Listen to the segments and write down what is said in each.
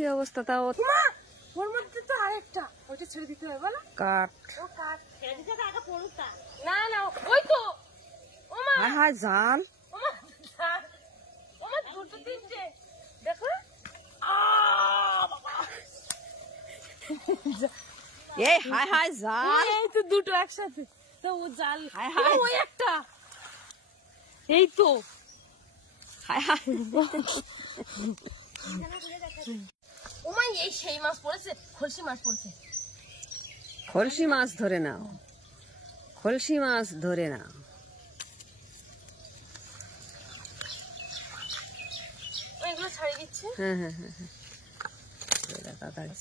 কি অবস্থা তাও ওর মধ্যে তো আরেকটা ওটা ছেড়ে দিতে হবে বলো কাট ও কাট ছেড়ে দিতে তো আগে পড়ুতা না না ওই তো ওমা হায় হায় জান ওমা ওমা দুটো তিনটে দেখো বাবা এই হায় হায় জান এই তো দুটো একসাথে তো ও জাল হায় হায় ওই একটা এই তো হায় হায় ওমা এই সেই মাছ পড়েছে খলসি মাছ পড়েছে খলসি মাছ ধরে নাও খলসি মাছ ধরে নাও ওইগুলো ছাড়িয়ে দিচ্ছে হ্যাঁ হ্যাঁ হ্যাঁ হ্যাঁ এটা তাড়াতাড়ি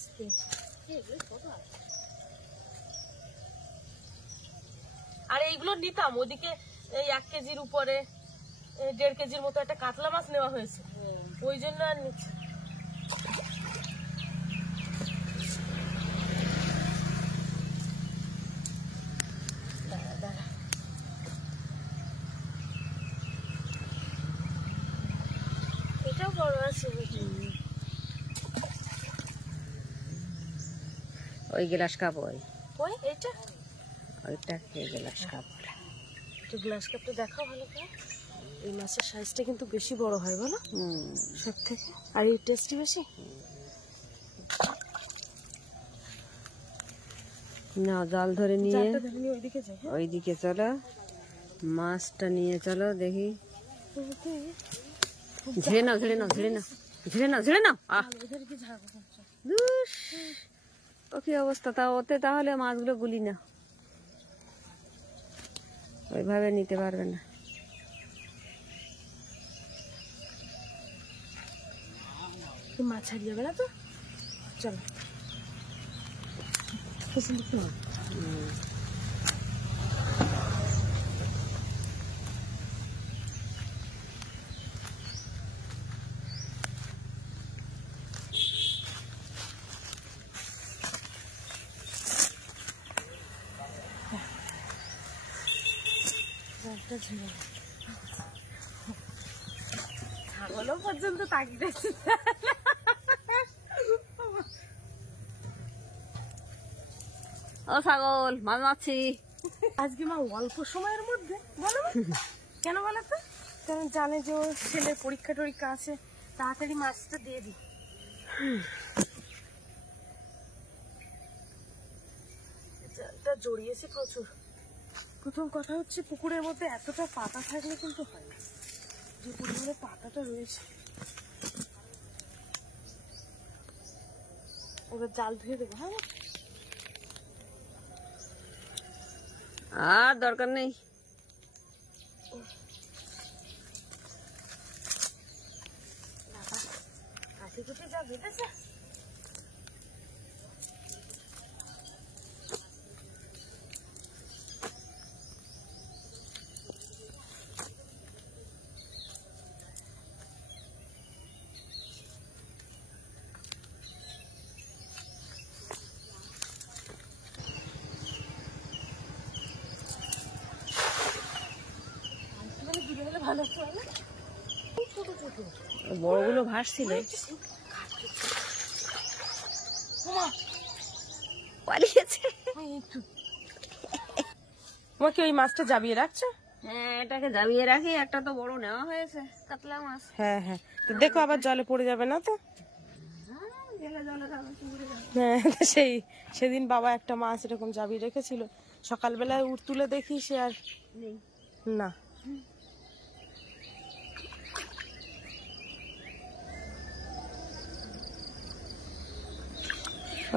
আর এইগুলো নিতাম ওদিকে এই 1 কেজির উপরে 1.5 কেজির মতো একটা কাতলা মাছ নেওয়া হয়েছে ওই জন্য আর নিচ্ছি এটাও বড় আছে ওই গ্লাস কাপ ওই এটা ওইটা কে গ্লাস কাপ একটু গ্লাস কাপটা দেখাও ভালো করে এই মাছের সাইজটা কিন্তু বেশি বড় হয় বলো সব থেকে আর এই টেস্টি বেশি না জাল ধরে নিয়ে ওইদিকে যাই ওইদিকে চলো মাছটা নিয়ে চলো দেখি ঝেড়ে নাও ঝেড়ে নাও ঝেড়ে নাও ঝেড়ে নাও ঝেড়ে নাও ও কি অবস্থা তা ওতে তাহলে মাছগুলো গুলি না ওইভাবে নিতে পারবে না মাছ ছাড়িয়ে যাবে না তো চলো ছাগলও পর্যন্ত তাকিয়ে দেখছি ও ছাগল মাছ মারছি আজকে মা অল্প সময়ের মধ্যে বলো কেন বলো তো কারণ জানে যে ওর ছেলের পরীক্ষা টরীক্ষা আছে তাড়াতাড়ি মাছটা দিয়ে দিই জালটা জড়িয়েছে প্রচুর প্রথম কথা হচ্ছে পুকুরের মধ্যে এতটা পাতা থাকলে কিন্তু হয় না যে পরিমাণে পাতাটা রয়েছে এবার জাল ধুয়ে দেবো হ্যাঁ আর দরকার নেই হাতে কুটে যা বেঁধেছে ভালো ছোট ছোট বড়গুলো ভাসছিল পালিয়েছে তোমাকে ওই মাছটা জাবিয়ে রাখছো হ্যাঁ এটাকে জাবিয়ে রাখি একটা তো বড় নেওয়া হয়েছে কাতলা মাছ হ্যাঁ হ্যাঁ তো দেখো আবার জলে পড়ে যাবে না তো হ্যাঁ সেদিন বাবা একটা মাছ এরকম জাবিয়ে রেখেছিল সকালবেলায় তুলে দেখি সে আর না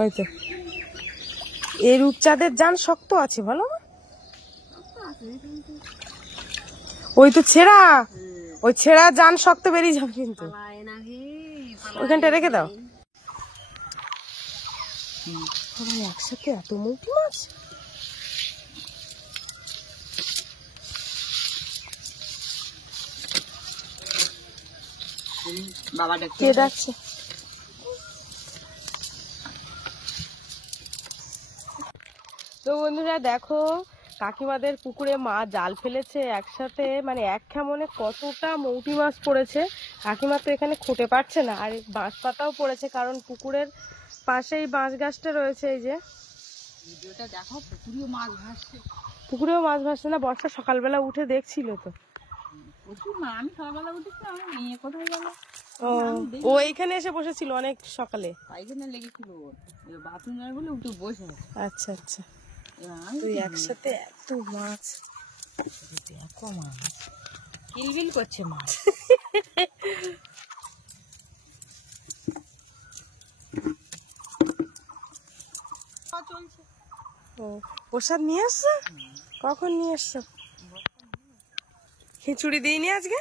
ওই তো এই রূপচাঁদের জান শক্ত আছে বলো ওই তো ছেঁড়া ওই ছেঁড়া জান শক্ত বেরিয়ে যাবে কিন্তু ওইখানটা রেখে দাও একসাথে এত মুটি মাছ কে ডাকছে তো বন্ধুরা দেখো কাকিমাদের পুকুরে মা জাল ফেলেছে একসাথে, মানে এক খেমনে কতটা মৌটি মাছ পড়েছে। কাকিমা তো এখানে খুঁটে পারছে না, আর বাঁশ পাতাও পড়েছে, কারণ পুকুরের পাশেই বাঁশ গাছটা রয়েছে। এই যে ভিডিওটা দেখো, পুকুরেও মাছ ভাসছে। পুকুরেও মাছ ভাসছে না? বর্ষা সকালবেলা উঠে দেখছিল তো। প্রচুর মাছ। আমি সকালবেলা উঠেছি, আমার মেয়ে কোথায় গেল? ও এইখানে এসে বসেছিল অনেক সকালে, পায়খানা লেগেছিল, বাথরুম যাবে বলে উঠে বসে আছে। আচ্ছা আচ্ছা। ওই একসাথে এত মাছ, দেখো মাছ কিলবিল করছে মাছ। ও প্রসাদ নিয়ে আসছো? কখন নিয়ে আসছো? খিচুড়ি দিইনি আজকে?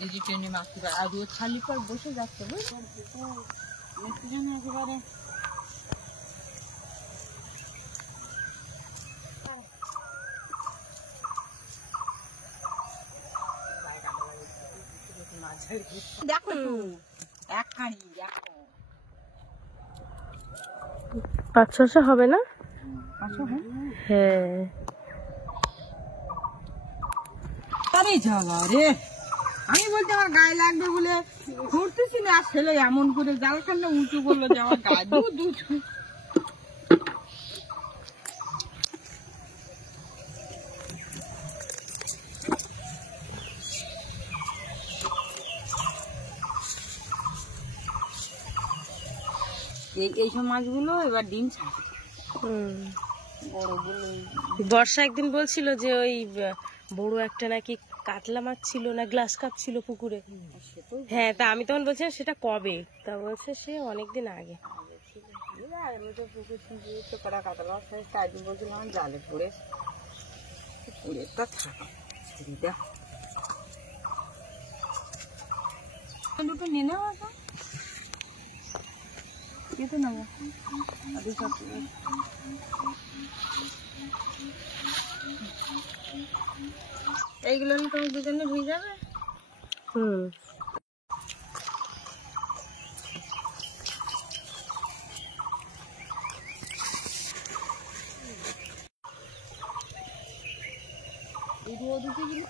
দিদি ট্রেনে মাছতে পারে, আর ও খালি পর বসে যাচ্ছে বুঝলেন, একেবারে দেখো তো এক হাঁড়ি দেখো। 500 হবে না? 500 হ্যাঁ। আরে ঝালা রে, আমি বলতে আমার গায়ে লাগবে বলে ঘুরতেছি না, ছেলে এমন করে জালখানটা উঁচু করলো যে আমার গায়ে দুধ। এইসব মাছগুলো এবার ডিম ছাড়ে বড়গুলো। বর্ষা একদিন বলছিল যে ওই বড় একটা নাকি কাতলা মাছ ছিল না, গ্লাস কাপ ছিল পুকুরে। হ্যাঁ, তা আমি তখন বলছিলাম সেটা কবে, তা বলছে সে অনেকদিন আগে। আমি তো পুকুর ছিঁচে কটা কাতলা মাছ খাই, তাই দিন বলছিলাম জালে পড়ে তো থাকে ছেড়ে দেখ। দুটো নিয়ে নেওয়া কেটে নেবো। এইগুলো তোমার দুজনে হয়ে যাবে। দুটো জিনিস